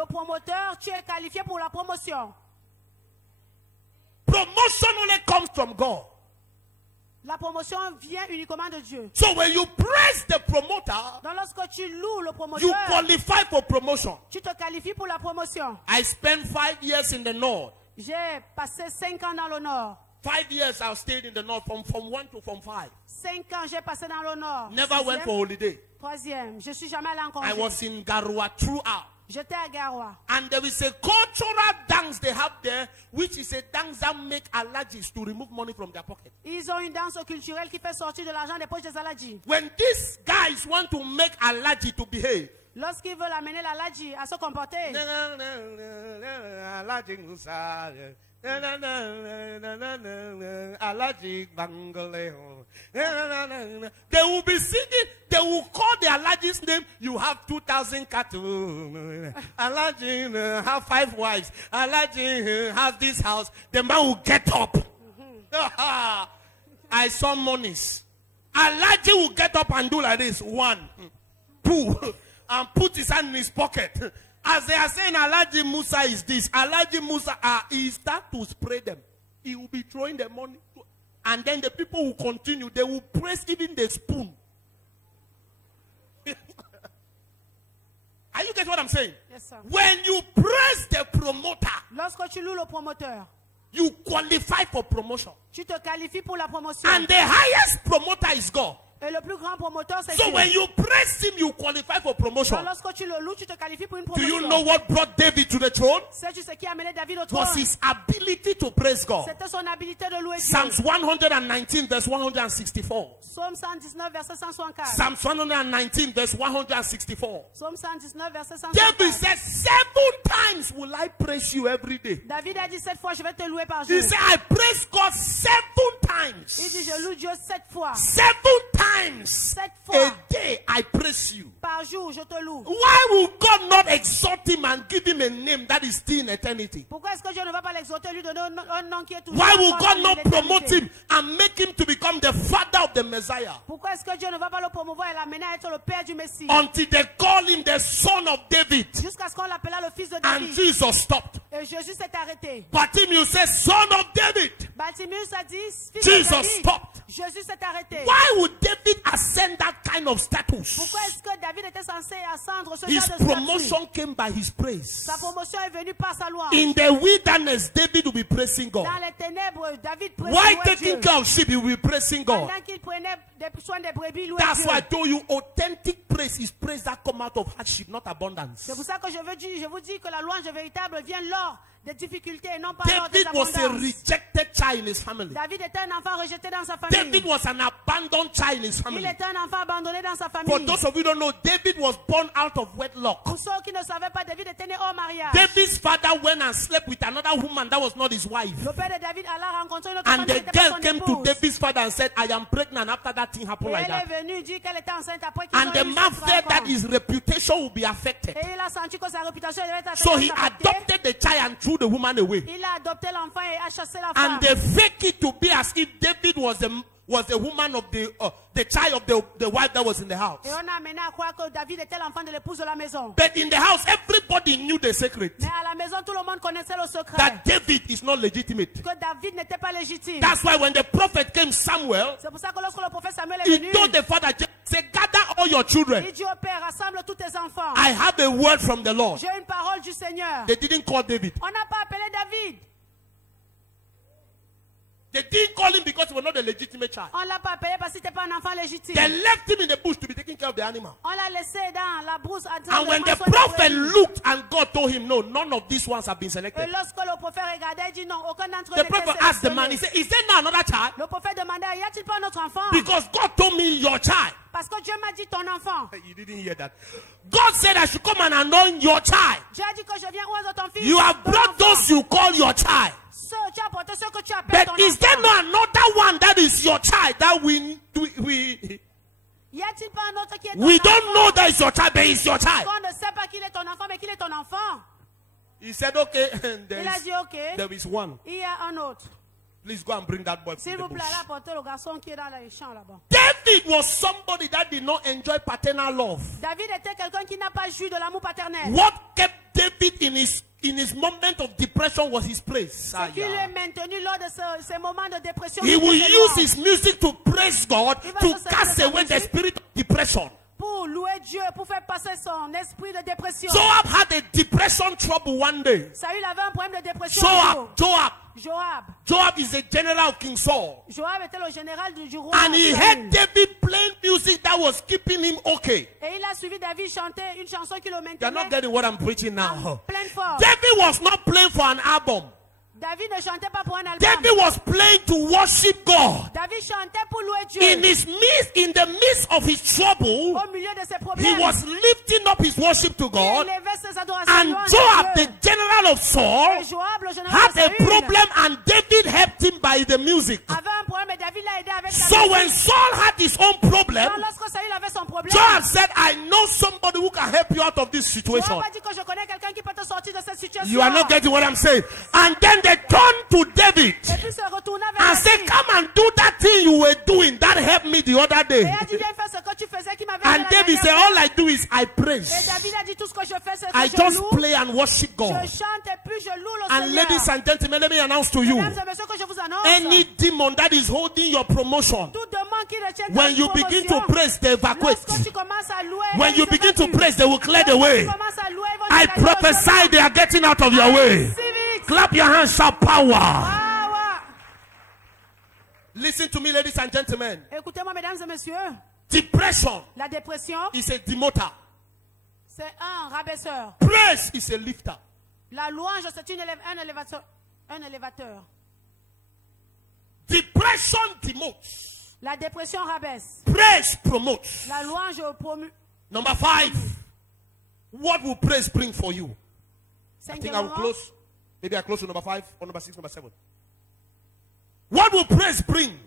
Le promoteur, tu es qualifié pour la promotion. Promotion only comes from God. La promotion vient uniquement de Dieu. So when you praise the promoter, Donc lorsque tu loues le you promoteur, qualify for promotion. tu te qualifies pour la promotion. I spent 5 years in the north. J'ai passé 5 ans dans le nord. 5 years I stayed in the north from 1 to from 5. 5 ans j'ai passé dans le nord. Never went for holiday. Troisième, je suis jamais allé en congé. I was in Garua throughout. J'étais à Garoua. And there is a cultural dance they have there, which is a dance that make allergies to remove money from their pocket. Ils ont une danse culturelle qui fait sortir de l'argent des poches des aladjis. When these guys want to make allergy to behave, Lorsqu'ils veulent amener l'aladji à se comporter, they will be singing, they will call the allergist's name. You have 2,000 cattle. Allergy have 5 wives. Allergy has this house. The man will get up. I saw monies. Allergy will get up and do like this. 1, 2, and put his hand in his pocket. As they are saying, Alaji Musa is this. Alaji Musa, he start to spray them. He will be throwing the money. And then the people will continue. They will press even the spoon. Are you getting what I'm saying? Yes, sir. When you press the promoter, Lorsque tu loues le promoteur, you qualify for promotion. tu te qualifies pour la promotion. And the highest promoter is God. Et le plus grand promoteur, c'est So Dieu. when you praise him, you qualify for promotion. Donc, lorsque tu le loues, tu te qualifies pour une Do promotion. you know what brought David to the throne? Sais-tu ce qui a amené David au It trône? was his ability to praise God. C'était son habilité de louer Dieu. Psalms 119 verse 164. Psaume 119, verset 164. Psalms 119 verse 164. Psaume 119, verset David 164. said, 7 times will I praise you every day. David a dit 7 fois, je vais te louer par He jour. said, I praise God 7 times. Il dit, je loue Dieu 7 fois. 7 times 7 a fois day I praise you. par jour, je te loue. Why will God not exalt him and give him a name that is still in eternity? Pourquoi est-ce que Dieu ne va pas l'exalter, lui donner un nom qui est toujours Why will encore God dans not l'éternité? promote him and make him to become the father of the Messiah? Pourquoi est-ce que Dieu ne va pas le promouvoir et l'amener à être le père du Messie? Until they call him the son of David. Jusqu'à ce qu'on l'appela le fils de And David. Jesus stopped. Et Jésus s'est arrêté. Bartimaeus said, son of David. Bartimaeus a dit, fils Jesus de David. stopped. Jésus s'est arrêté. Why would David ascend that kind of status? Pourquoi est-ce que David était censé ascendre ce His genre de statut? promotion came by his praise. Sa promotion est venue par sa louange. In the wilderness, David will be praising God. Dans les ténèbres, David Why louait taking Dieu. care of sheep, he will be praising God. Pendant qu'il prenait soin des brebis, louait That's Dieu. why I told you, authentic praise is praise that come out of hardship, not abundance. C'est pour ça que je vous dis que la louange véritable vient lors des difficultés et non pas lors des David was a abondances. rejected child in his family. David était un enfant rejeté dans sa famille. David was an abandoned child in his Il family. était un enfant abandonné dans sa For famille. those of you who don't know, David was born out of wedlock. Pour ceux qui ne savaient pas, David était né hors mariage. David's father went and slept with another woman that was not his wife. Le père de David alla rencontrer une autre And femme qui the n'était pas girl son came to épouse. David's father and said, I am pregnant after that thing happened Et like elle that. est venue dire qu'elle était enceinte après qu'ils And ont the eu man cette feared that rencontre. his reputation would be affected. Et il a senti que sa réputation devait être So he affectée. adopted the child and threw the woman away. Il a adopté l'enfant et a chassé la femme. And they fake it to be as if David was the woman of the child of the wife that was in the house. Et on a amené à croire que David était l'enfant de l'épouse de la maison. But in the house, everybody knew the secret. Mais à la maison, tout le monde connaissait le secret. That David is not legitimate. Que David n'était pas légitime. That's why when the prophet came, Samuel, C'est pour ça que lorsque le prophète Samuel est he venu, told the father, say, gather all your children. il dit au père, rassemble tous tes enfants. I have a word from the Lord. J'ai une parole du Seigneur. They didn't call David. On n'a pas appelé David. They didn't call him because he was not a legitimate child. On l'a pas appelé parce qu'il n'était pas un enfant légitime. They left him in the bush to be taking care of the animal. On l'a laissé dans la brousse à train And de when the prendre soin des prophet brebis. looked and God told him, no, none of these ones have been Et selected. lorsque le prophète regardait, il dit non, aucun d'entre eux The n'était prophet asked the man, he sélectionné. said, is there now another child? Le prophète demandait, y a-t-il pas un autre enfant? Because God told me your child. Parce que Dieu m'a dit ton enfant. You didn't hear that. God said I should come and anoint your child. Dieu a dit que je viens oiseau ton fils. You have ton brought enfant. those you call your child. Tu as apporté ce que tu appelles ton But is there enfant. not another one that is your child that we Y a-t-il pas un autre qui est ton we enfant? don't know that is your child, but it's your child? On ne sait pas qu'il est ton enfant, mais qu'il est ton enfant. He said, okay, Il a dit ok. there is one. Il y a un autre. Please go and bring that boy S'il from vous the plaît, bush. allez apporter le garçon qui est dans les champs là-bas. David was somebody that did not enjoy paternal love. David était quelqu'un qui n'a pas joui de l'amour paternel. What kept David in his moment of depression was his praise. Ce qui l'est maintenu lors de ces moments de dépression. He will use his music to praise God, to cast away the spirit of depression. Pour louer Dieu, pour faire passer son esprit de dépression. Joab had a depression trouble one day. Saül avait un problème de dépression. Joab is a general of King Saul. Joab était le général du roi. And he heard David playing music that was keeping him okay. Et il a suivi David chanter une chanson qui le maintenait. You are not getting what I'm preaching now. En pleine forme. David was not playing for an album. David ne chantait pas pour un album. David was playing to worship God. David chantait pour louer Dieu. In the midst of his trouble, au milieu de ses problèmes, he was lifting up his worship to God. Il élevait ses adorations And Joab, the general of Saul, et Joab, le général had de a Saül, problem, and David helped him by the music. avait un problème et David l'a aidé avec So la when musique. Saul had his own problem, Donc, lorsque Saül avait son problème, Joab said, I know somebody who can help you out of this situation. Joab a dit que je connais quelqu'un qui peut te sortir de cette situation. You are not getting what I'm saying. And then they turned to David Et puis se retourna vers and said, David. come and do that thing you were doing that helped me the other Et day. a dit, viens faire ce que tu faisais qui m'avait And aidé la David dernière said, fois. all I do is I Et praise. David a dit, tout ce que je fais, c'est que I je just loue, play and worship je God. chante et puis je loue le And Seigneur. ladies and gentlemen, let me announce to you, Mesdames et messieurs, que je vous annonce, any demon that is holding your promotion, tout demande qui retient when ta you begin to promotion, praise, they evacuate. lorsque tu commences à louer, When you ils begin to évacuent. praise, they will clear the Lorsque way. tu commences à louer, ils vont I dégager le prophesy chemin. they are getting out of your way. Civics. Clap your hands, shout power. Ah, Listen to me, ladies and gentlemen. ouais. Écoutez-moi, mesdames et messieurs, Depression la dépression, is a demoter. c'est un rabaisseur. Praise is a lifter. La louange, c'est un élévateur. Depression demotes. La dépression rabaisse. Praise promotes. La louange promue. Number 5. What will praise bring for you? I think I will Cinquièmement, close. Maybe I close to number 5 or number 6, number 7. What will praise bring?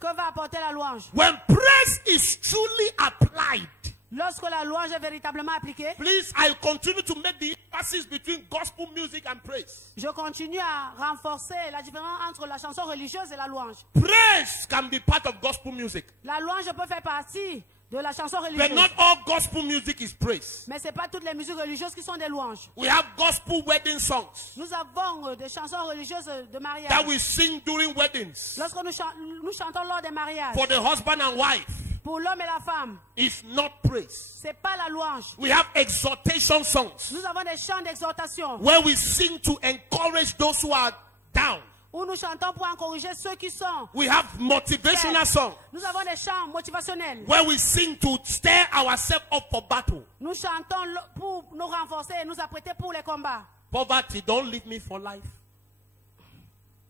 que va apporter la louange? When praise is truly applied. Lorsque la louange est véritablement appliquée, Please, I continue to make the emphasis between gospel music and praise. je continue à renforcer la différence entre la chanson religieuse et la louange. Praise can be part of gospel music. La louange peut faire partie de la chanson But religieuse. not all gospel music is praise. Mais ce n'est pas toutes les musiques religieuses qui sont des louanges. We have gospel wedding songs Nous avons des chansons religieuses de that mariage. we sing during weddings Lorsque nous chantons lors des mariages, for the husband and wife. pour l'homme et la femme, It's not praise. ce n'est pas la louange. We have exhortation songs Nous avons des chants d'exhortation where we sing to encourage those who are down. où nous chantons pour encourager ceux qui sont. We have motivational songs Nous avons des chants motivationnels. where we sing to stir ourselves up for battle. Nous chantons pour nous renforcer et nous apprêter pour les combats. Poverty, don't leave me for life.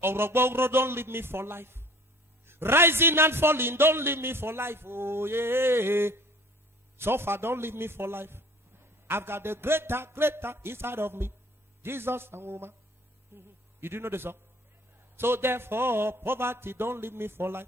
Oroboro, don't leave me for life. Rising and falling, don't leave me for life. Oh yeah. So far, don't leave me for life. I've got the greater inside of me. Jesus and woman. You do know the song? So therefore, poverty, don't leave me for life.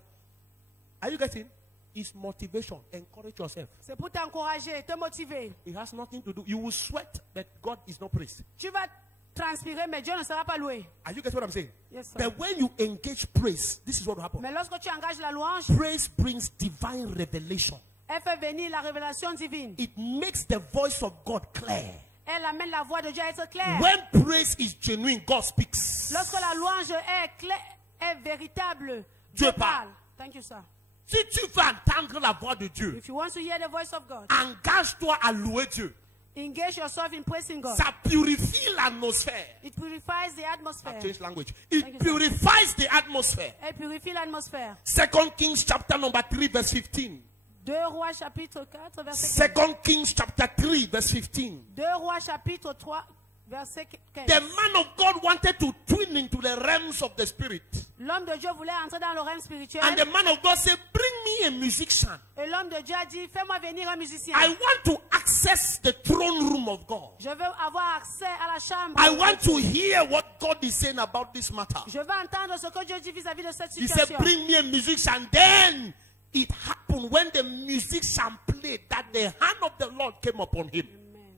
Are you getting? It's motivation. Encourage yourself. C'est pour t'encourager, te motiver. It has nothing to do. You will sweat, but God is not praised. Tu vas transpirer, mais Dieu ne sera pas loué. Are you getting what I'm saying? Yes, sir. But when you engage praise, this is what will happen. Mais lorsque tu engages la louange, Praise brings divine revelation. elle fait venir la révélation divine. It makes the voice of God clear. Elle amène la voix de Dieu à être claire. When praise is genuine, God speaks. Lorsque la louange est claire, est véritable, Dieu Dieu parle. parle. Thank you, sir. Si tu veux entendre la voix de Dieu, If you want to hear the voice of God, engage-toi à louer Dieu. engage yourself in praising God. Ça purifie l'atmosphère. It purifies the atmosphere. Change language. Thank It you, sir. purifies the atmosphere. Elle purifie l'atmosphère. 2 Kings chapter number 3 verse 15. 2 Rois chapitre 4 verset 15. 2 Kings chapter 3 verse 15. 2 Rois chapitre 3 verset 15. The man of God wanted to twin into the realms of the spirit. L'homme de Dieu voulait entrer dans le règne spirituel. And the man of God said, bring me a musician. Et l'homme de Dieu a dit, fais-moi venir un musicien. I want to access the throne room of God. Je veux avoir accès à la chambre. I want to hear what God is saying about this matter. Je veux entendre ce que Dieu dit vis-à-vis de cette He said, situation. bring me a musician. Then it happened when the musician played that the hand of the Lord came upon him. Amen.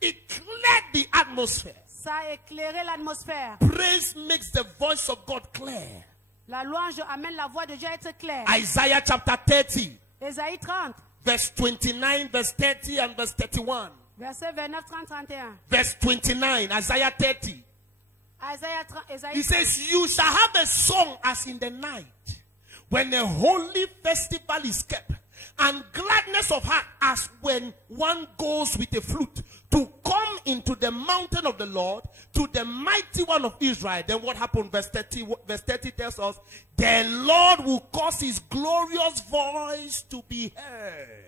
It cleared the atmosphere. Ça a éclairé l'atmosphère. Praise makes the voice of God clear. La louange amène la voix de Dieu à être claire. Isaiah chapter 30, Ésaïe 30, verse 29, verse 30, and verse 31. Verset 29, 30, 31. Verse 29, Isaiah 30. He says, you shall have a song as in the night, when a holy festival is kept, and gladness of heart as when one goes with a flute to come into the mountain of the Lord, to the mighty one of Israel. Then what happened? Verse 30 tells us, the Lord will cause his glorious voice to be heard.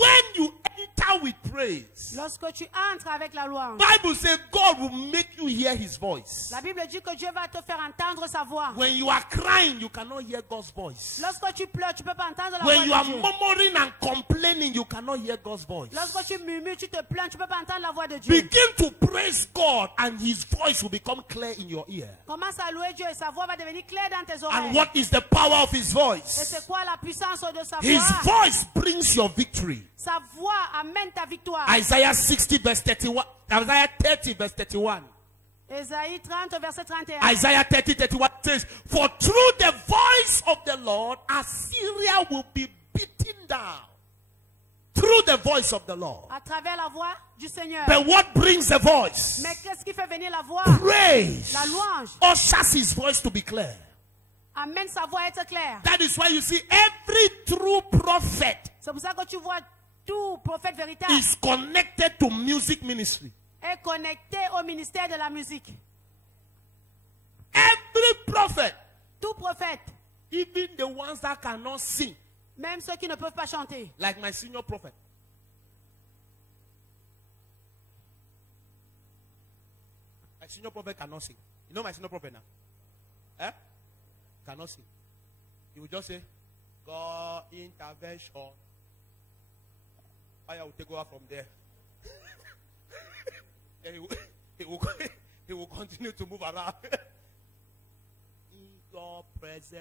When you enter with praise, Lorsque tu entres avec la louange, Bible says God will make you hear his voice. la Bible dit que Dieu va te faire entendre sa voix. When you are crying, you cannot hear God's voice. Lorsque tu pleures, tu peux pas entendre la When you voix are de Dieu. murmuring and complaining, you cannot hear God's voice. Lorsque tu murmures, tu te plains, tu peux pas entendre la voix de Dieu. Begin to praise God and his voice will become clear in your ear. Commence à louer Dieu et sa voix va devenir claire dans tes And oreilles. what is the power of his Et voice? c'est quoi la puissance de sa His voix? voice brings your victory. Sa voix amène ta victoire. Isaiah 60 verse 31. Isaiah 30 verse 31. Ésaïe 30, verset 31. Isaiah 30, 31 says, for through the voice of the Lord, Assyria will be beaten down. Through the voice of the Lord. À travers la voix du Seigneur. But what brings the voice? Mais qu'est-ce qui fait venir la voix? Praise. La louange Ushers his voice to be clear. amène sa voix à être claire. That is why you see every true prophet C'est pour ça que tu vois tout prophète véritable is connected to music ministry. est connecté au ministère de la musique. Every prophet, Tout prophète, even the ones that cannot sing, même ceux qui ne peuvent pas chanter. like my senior prophet. My senior prophet cannot sing. You know my senior prophet now? Eh? Cannot sing. He will just say, God intervention. Fire will take over from there. And he will continue to move around. In your presence.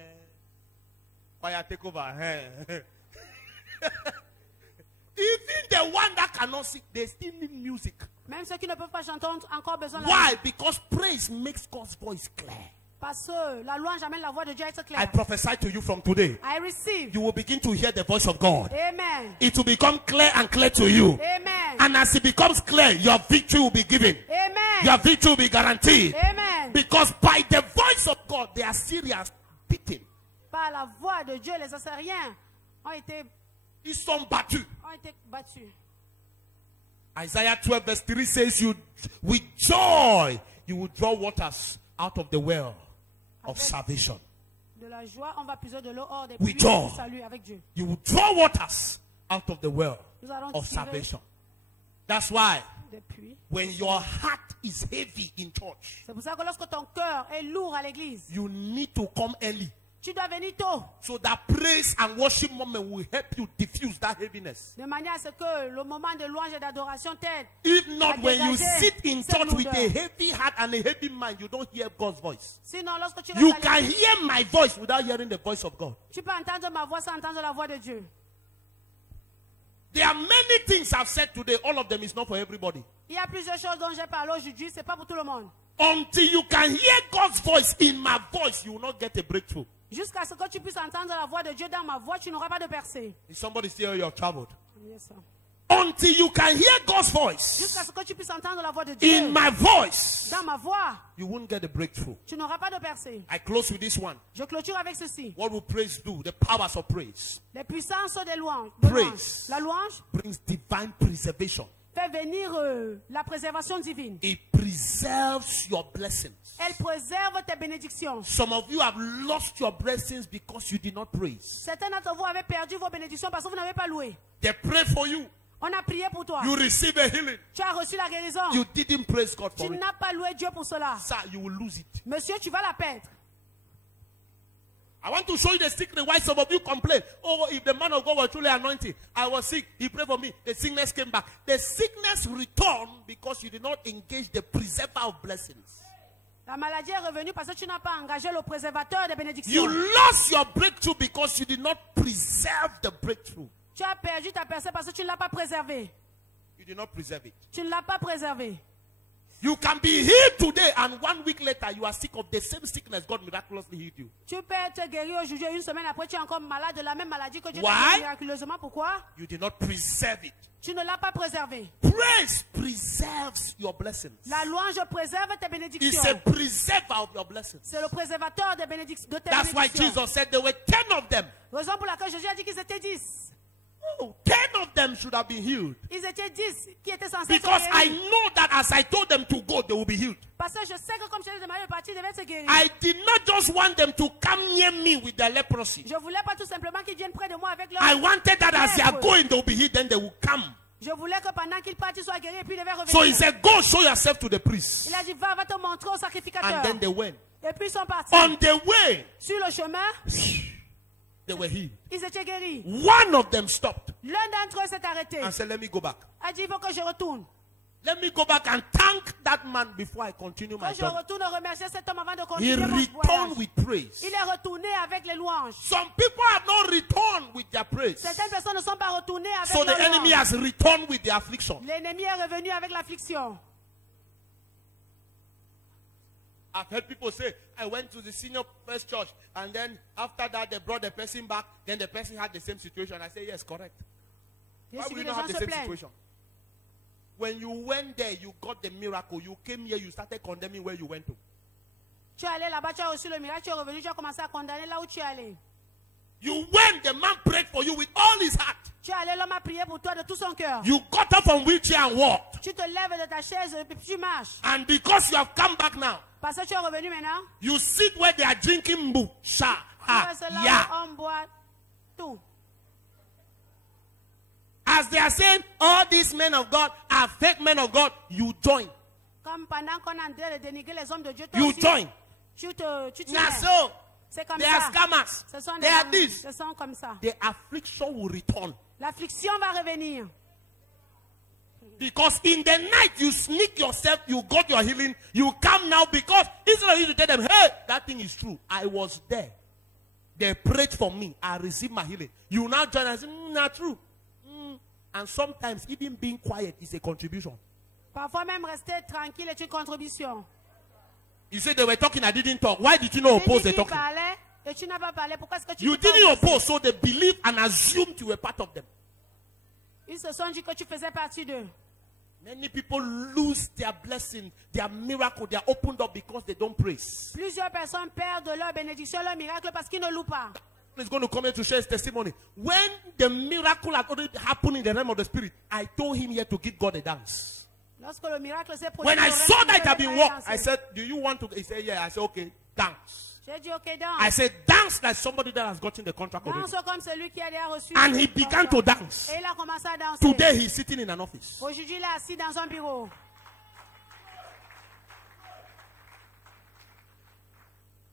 Fire take over. Even the one that cannot sing, they still need music. Même ceux qui ne peuvent pas chanter ont encore besoin de la Why? musique. Because praise makes God's voice clear. Parce que la louange amène la voix de Dieu à être I claire. prophesy to you from today. I receive. You will begin to hear the voice of God. Amen. It will become clear and clear to you. Amen. And as it becomes clear, your victory will be given. Amen. Your victory will be guaranteed. Amen. Because by the voice of God, the Assyrians beaten. Par la voix de Dieu, les Assyriens ont été Ils sont battus. battus. Isaiah 12 verse 3 says, with joy, you will draw waters out of the well of salvation. De la joie, on va puiser de l'eau hors des With puits joy. du salut avec Dieu. You will draw waters out of the well Nous allons of tirer salvation. That's why des puits. when your heart is heavy in church, C'est pour ça que lorsque ton cœur est lourd à l'église, you need to come early. tu dois venir tôt. So that praise and worship moment will help you diffuse that heaviness. De manière à ce que le moment de louange et d'adoration t'aide. If not, à when you dégager sit in cette church with a lourdeur. heavy heart and a heavy mind, you don't hear God's voice. Sinon, lorsque tu You restes à can l'église, hear my voice without hearing the voice of God. tu peux entendre ma voix sans entendre la voix de Dieu. There are many things I've said today. All of them is not for everybody. Il y a plusieurs choses dont j'ai parlé aujourd'hui, c'est pas pour tout le monde. Until you can hear God's voice in my voice, you will not get a breakthrough. Jusqu'à ce que tu puisses entendre la voix de Dieu dans ma voix, tu n'auras pas de percée. Is somebody still here? You're troubled. Yes, sir. Until you can hear God's voice Jusqu'à ce que tu puisses entendre la voix de in Dieu my voice, dans ma voix, you won't get a breakthrough. tu n'auras pas de percée. I close with this one. Je clôture avec ceci. What will praise do? The powers of praise Les puissances des louanges. Praise. La louange brings divine preservation. fait venir la préservation divine. It preserves your blessings. Elle préserve tes bénédictions. Some of you have lost your blessings because you did not praise. Certains d'entre vous avez perdu vos bénédictions parce que vous n'avez pas loué. They pray for you. On a prié pour toi. You receive a healing. Tu as reçu la guérison. You didn't praise God Tu for it. n'as pas loué Dieu pour cela. Sir, you will lose it. Monsieur, tu vas la perdre. I want to show you the secret why some of you complain. Oh, if the man of God was truly anointed, I was sick, he prayed for me, the sickness came back. The sickness returned because you did not engage the preserver of blessings. La maladie est revenue parce que tu n'as pas engagé le préservateur des bénédictions. You lost your breakthrough because you did not preserve the breakthrough. Tu as perdu ta percée parce que tu ne l'as pas préservé. You did not preserve it. Tu ne l'as pas préservé. You can be healed today and 1 week later you are sick of the same sickness God miraculously healed you. Tu peux être guéri aujourd'hui, une semaine après tu es encore malade de la même maladie que Dieu t'a Why? guéri miraculeusement. Pourquoi? You did not preserve it. Tu ne l'as pas préservé. Praise preserves your blessings. La louange préserve tes It's bénédictions. a preserver of your blessings. C'est le préservateur des bénédictions, de tes That's why bénédictions. Jesus said there were 10 of them. Raison pour laquelle Jésus a dit qu'ils étaient 10. Oh, 10 of them should have been healed. Ils étaient 10 qui étaient censés Because être I guéris. know that as I told them to go, they will be healed. Parce que je sais que comme je les ai demandé de partir, ils devaient se guérir. I did not just want them to come near me with their leprosy. Je voulais pas tout simplement qu'ils viennent près de moi avec leur... I wanted that as they are lèpre. going, they will be healed, then they will come. Je voulais que pendant qu'ils partent, ils soient guéris et puis ils devaient revenir. So he said, go show yourself to the priest. Il a dit, va te montrer au sacrificateur. And then they went. Et puis ils sont partis. On the way, Sur le chemin, they were healed. ils étaient guéris. One of them stopped L'un d'entre eux s'est arrêté. and said, let me go back. A dit, il faut que je retourne. Let me go back and thank that man before I continue my Que je journey. retourne remercier cet homme avant de He continuer mon voyage. returned with praise. Il est retourné avec les louanges. Some people have not returned with their praise. Certaines personnes ne sont pas retournées avec So the leurs enemy louanges. has returned with the affliction. L'ennemi est revenu avec l'affliction. I've heard people say, I went to the senior first church, and then after that they brought the person back, then the person had the same situation. I say, yes, correct. J'ai Why suivi would you les not gens have the se same plaignent. situation? When you went there, you got the miracle. You came here, you started condemning where you went to. Tu es allé là-bas, tu as reçu le miracle, tu es revenu, tu as commencé à condamner là où tu es allé. You went, the man prayed for you with all his heart. Tu es allé, l'homme a prié pour toi de tout son cœur. You got up from wheelchair and walked. Tu te lèves de ta chaise et puis tu marches. And because you have come back now, Parce que tu es revenu maintenant. you sit where they are drinking mbu, sha, Tu ha, restes là ya. où on boit tout. As they are saying, all these men of God are fake men of God, you join. Comme pendant qu'on est en train de dénigrer les hommes de Dieu, toi You aussi, join. tu Now mets. so, C'est comme they are ça. scammers. Ce sont They are des this. ce sont comme ça. The affliction will return. L'affliction va revenir. Because in the night you sneak yourself, you got your healing, you come now because instead of you to tell them, hey, that thing is true. I was there. They prayed for me. I received my healing. You now join and say, not true. And sometimes even being quiet is a contribution. Parfois même rester tranquille est une contribution. You say they were talking, I didn't talk. Why did you not oppose the Tu talking? parlais et tu n'as pas parlé. Pourquoi est-ce que tu You t'es pas didn't opposé? oppose, so they believed and assumed you were part of them. Ils se sont dit que tu faisais partie d'eux. Many people lose their blessing, their miracle, they are opened up because they don't praise. Plusieurs personnes perdent leur bénédiction, leur miracle parce qu'ils ne louent pas. He's going to come here to share his testimony. When the miracle had already happened in the realm of the spirit, I told him here to give God a dance. Lorsque le miracle s'est produit, When I le reste, saw il that it devait had been aller worked, danser. I said, do you want to? He said, yeah. I said, okay, dance. J'ai dit, ok, I danse. said, dance like somebody that has gotten the contract already. Danse comme celui qui a déjà reçu. And le he contrat. began to dance. Et il a commencé à danser. Today he's sitting in an office. Aujourd'hui, il est assis dans un bureau.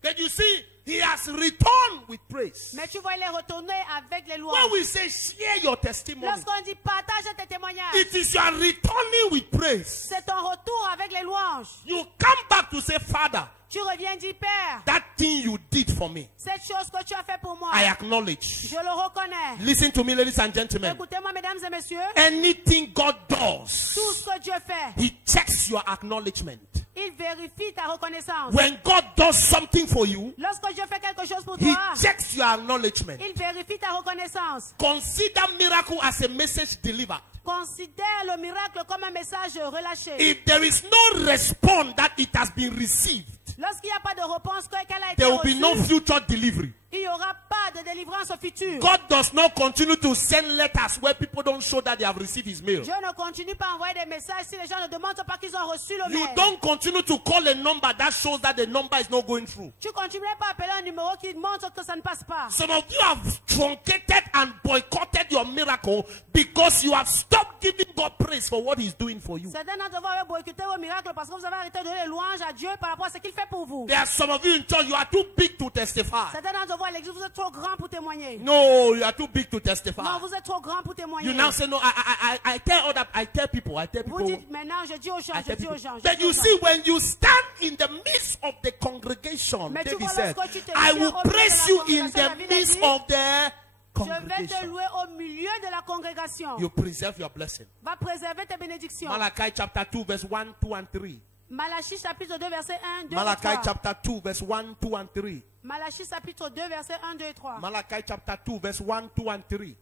But you see, he has returned with praise. Mais tu vois, il est retourné avec les When louanges. we say share your testimony, Lorsqu'on dit partage tes témoignages, it is you are returning with praise. c'est ton retour avec les louanges. You come back to say, Father, Tu reviens dire, Père, that thing you did for me, cette chose que tu as fait pour moi, I acknowledge. je le reconnais. Listen to me, ladies and gentlemen. Écoutez-moi, mesdames et messieurs, Anything God does, tout ce que Dieu fait, He checks your acknowledgement. il vérifie ta reconnaissance. When God does something for you, Lorsque Dieu fait quelque chose pour He toi, checks your acknowledgement. il vérifie ta reconnaissance. Consider miracle as a message delivered. Considère le miracle comme un message relâché. If there is no response that it has been received, Lorsqu'il n'y a pas de réponse qu'elle a été there will be reçue, no future delivery. il n'y aura pas de délivrance au futur. God does not continue to send letters where people don't show that they have received His mail. Dieu ne continue pas à envoyer des messages si les gens ne demandent pas qu'ils ont reçu le You mail. don't continue to call a number that shows that the number is not going through. Tu continuerais pas à appeler un numéro qui montre que ça ne passe pas. Some of you have truncated and boycotted your miracle because you have stopped giving God praise for what He's doing for you. Certains d'entre vous avez boycotté vos miracles parce que vous avez arrêté de donner louange à Dieu par rapport à ce qu'il fait pour vous. There are some of you in church, you are too big to testify. Certains d'entre vous à l'église, vous êtes trop grand pour témoigner. No, you are too big to testify. Non, vous êtes trop grand pour témoigner. You now say, no, I tell people. Vous dites maintenant, je dis aux gens, I je tell dis aux people. gens. je But dis aux you gens. see, when you stand in the midst of the congregation, Mais tu David vois, said, lorsque tu te I tiens will au milieu de praise la you in congrégation, the David a midst dit, of the Je vais te congregation. louer au milieu de la congrégation. You preserve your blessing. Va préserver tes bénédictions. Malachi chapter 2, verse 1, 2, and 3. Malachie chapitre 2, verset 1, 2 et Malachi 3. chapter 2, verse 1, 2, and 3. Malachie chapitre 2, verset 1, 2 et 3. Malachi chapter 2, verse 1, 2, and 3.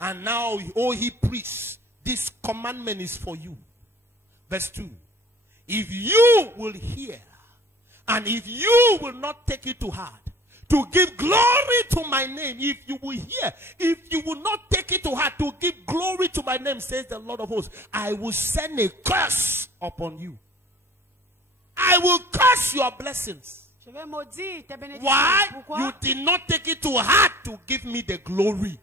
And now, O ye priests, this commandment is for you. Verse 2. If you will hear, and if you will not take it to heart, to give glory to my name, if you will hear, if you will not take it to heart, to give glory to my name, says the Lord of hosts, I will send a curse upon you. I will curse your blessings. Je vais maudire tes bénédictions. Why? Pourquoi? You did not take it to heart to give me the glory.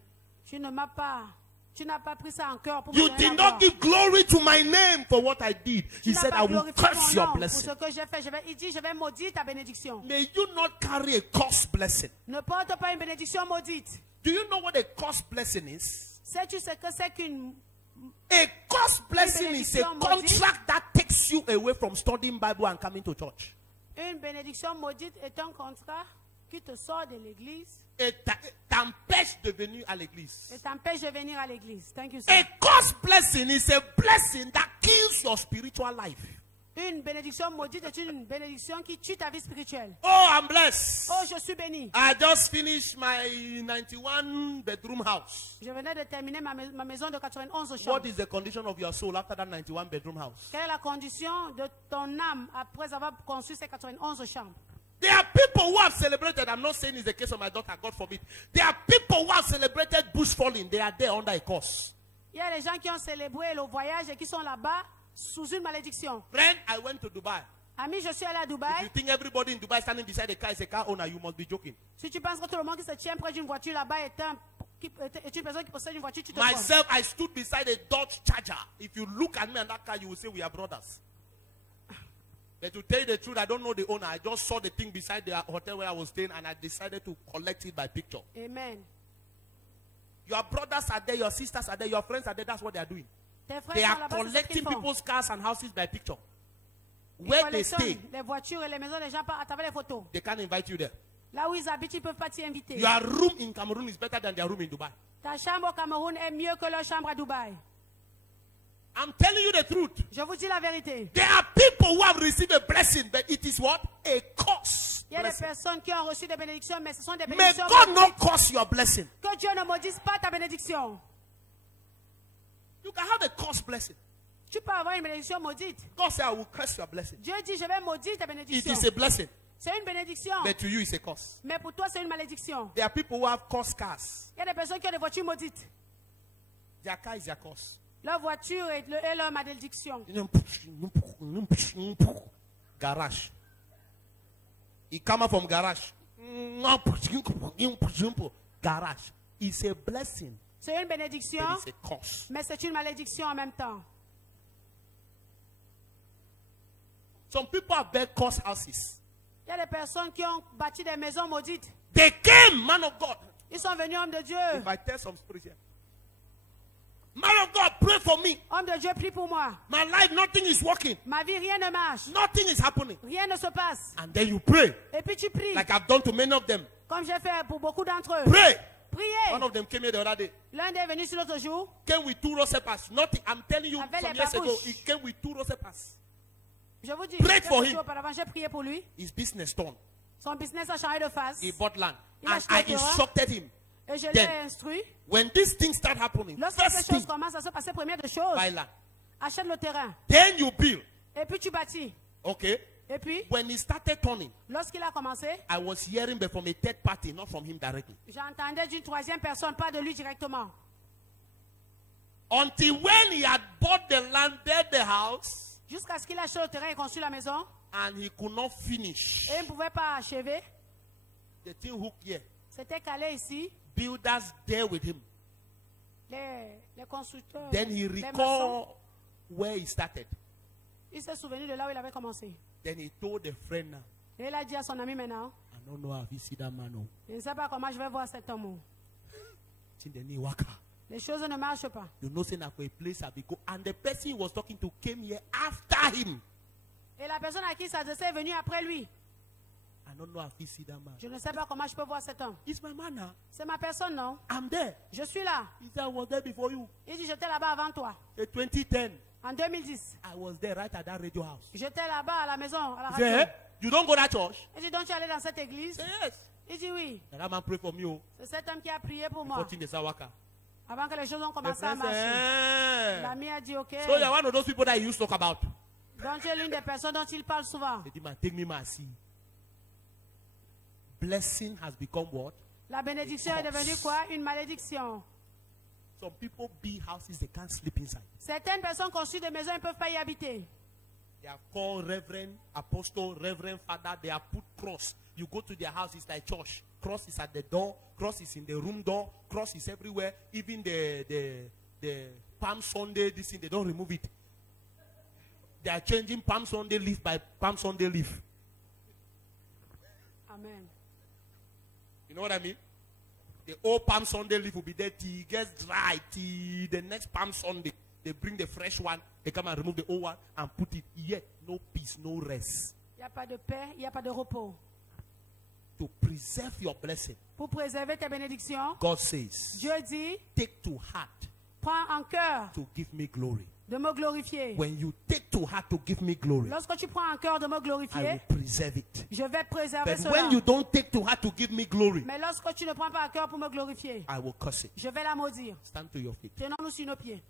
Tu n'as pas pris ça en cœur pour You me donner did la not gloire. give glory to my name for what I did. Tu He n'as said, pas I will glorifié curse mon your nom pour blessing. ce que j'ai fait. Il dit, je vais maudire ta bénédiction. May you not carry a cursed blessing. Ne porte pas une bénédiction maudite. Do you know what a cursed blessing is? Sais-tu ce que c'est qu'une... A cursed blessing is a bénédiction maudite. contract that takes you away from studying Bible and coming to church. Une bénédiction maudite est un contrat qui te sort de l'église Et t'empêche de venir à l'église. et t'empêche de venir à l'église. Thank you, A sir. cursed blessing is a blessing that kills your spiritual life. Une bénédiction maudite est une bénédiction qui tue ta vie spirituelle. Oh, I'm blessed. Oh, je suis béni. I just finished my 91 bedroom house. Je venais de terminer ma maison de 91 What chambres. is the condition of your soul after that 91 bedroom house? Quelle est la condition de ton âme après avoir conçu ces 91 chambres? There are people who have celebrated. I'm not saying it's the case of my daughter, God forbid. There are people who have celebrated bush falling. They are there under a curse. Il y a des gens qui ont célébré le voyage et qui sont là-bas sous une malédiction. Friend, I went to Dubai. Ami, je suis allé à If you Dubaï. think everybody in Dubai standing beside the car is a car owner, you must be joking. Si tu penses que tout le monde qui se tient près d'une voiture là-bas est une personne qui possède une voiture, tu te trompes. Myself, I stood beside a Dodge Charger. If you look at me and that car, you will say we are brothers. But to tell you the truth, I don't know the owner. I just saw the thing beside the hotel where I was staying and I decided to collect it by picture. Amen. Your brothers are there, your sisters are there, your friends are there. That's what they are doing. Tes frères They sont are là-bas, c'est ce collecting qu'ils font. people's cars and houses by picture. Ils Where they stay, collectionnent les voitures et les maisons des gens à travers les photos. they can't invite you there. Là où ils habitent, ils ne peuvent pas t'y inviter. Your room in Cameroon is better than their room in Dubai. Ta chambre au Cameroun est mieux que leur chambre à Dubaï. I'm telling you the truth. Je vous dis la vérité. There are people who have received a blessing, but it is what? A curse. Il y a des Blessing. personnes qui ont reçu des bénédictions, mais ce sont des May bénédictions God maudites. not curse your blessing. Que Dieu ne maudisse pas ta bénédiction. You can have a cursed blessing. Tu peux avoir une bénédiction maudite. God said, I will curse your blessing. Dieu dit, je vais maudire ta It bénédiction. is a blessing, C'est une bénédiction. but to you it's a curse. Mais pour toi, c'est une malédiction. There are people who have cursed cars. Il y a des personnes qui ont des voitures maudites. Their car is their curse. Leur voiture est leur malédiction. Garage. He come out from garage. Garage. It's a blessing, C'est une bénédiction, but it's a curse. mais c'est une malédiction en même temps. Some people have built cursed houses. Il y a des personnes qui ont bâti des maisons maudites. They came, man of God. Ils sont venus, homme de Dieu. If I tell some stories here. Man of God, pray for me. Homme de Dieu, prie pour moi. My life, nothing is working. Ma vie, rien ne marche. Nothing is happening. Rien ne se passe. And then you pray, Et puis tu pries, like I've done to many of them. comme j'ai fait pour beaucoup d'entre eux. Pray. Priez. One of them came here the other day. L'un d'eux est venu sur l'autre jour. Came with 2 rosepas. Nothing. I'm telling you, Avec some les years ago, babouches. he came with 2 rosepas. Je vous dis, Pray for quelques him. jours auparavant, j'ai prié pour lui. His business turned. Son business a changé de face. He bought land. Il a And acheté I un terrain. instructed him. Et je l'ai Then, instruit. when these things start happening, Lorsque first ces thing, choses commencent à se passer, première des choses, buy land. achète le terrain. Then you build. Et puis tu bâtis. Okay? Et puis, When he started turning, lorsqu'il a commencé, I was hearing but from a third party, not from him directly. j'entendais d'une troisième personne, pas de lui directement. Until when he had bought the land, built the house, Jusqu'à ce qu'il a acheté le terrain et construit la maison. and he could not finish. Et il ne pouvait pas achever. The thing hooked here. C'était calé ici. Builders there with him. Les constructeurs. Then he les maçons, recalled where he started. il s'est souvenu de là où il avait commencé. Then he told the friend now, Et il a dit à son ami maintenant, I don't know if you see that man. Oh. je ne sais pas comment je vais voir cet homme. It's in the new waka. Les choses ne marchent pas. You know, saying that for a place I go. And the person he was talking to came here after him. Et la personne à qui il s'adressait est venue après lui. I don't know if you see that man. Je ne sais pas comment je peux voir cet homme. It's my man now. C'est ma personne, non? I'm there. Je suis là. He said, I was there before you. Il dit, j'étais là-bas avant toi. In 2010. En 2010, I was there right at that radio house. j'étais là-bas à la maison, à la He said, radio. hey, you don't go to that church? Et j'ai dit, donc tu es allé dans cette église? I said, yes. Il dit oui. And that man prayed for me. Oh, C'est cet homme qui a prié pour moi. 14 days waka. Avant que les choses ont The commencé à friend marcher. said, L'ami a dit, ok. so you're one of those people that you used to talk about. Donc tu es l'une des personnes dont il parle souvent. He said, man, take me my seat. Blessing has become what? La bénédiction est devenue quoi? Une malédiction. Some people build houses they can't sleep inside. Certaines personnes construisent des maisons, ils ne peuvent pas y habiter. They have called Reverend, Apostle, Reverend Father. They have put cross. You go to their house, it's like church. Cross is at the door. Cross is in the room door. Cross is everywhere. Even the Palm Sunday, this thing, they don't remove it. They are changing Palm Sunday leaf by Palm Sunday leaf. Amen. You know what I mean? The old Palm Sunday leaf will be there till it gets dry. Till the next Palm Sunday, they bring the fresh one. They come and remove the old one and put it. Yet no peace, no rest. Il n'y a pas de paix, il n'y a pas de repos. To preserve your blessing, Pour préserver tes bénédictions, God says, Dieu dit, take to heart prends en cœur to give me glory. de me glorifier. When you take to heart to give me glory, Lorsque tu prends en cœur de me I will glorifier, preserve it. je vais préserver But cela. when you don't take to heart to give me glory, Mais lorsque tu ne prends pas en cœur pour me glorifier, I will curse it. je vais la maudire. Stand to your feet. Tenons-nous sur nos pieds.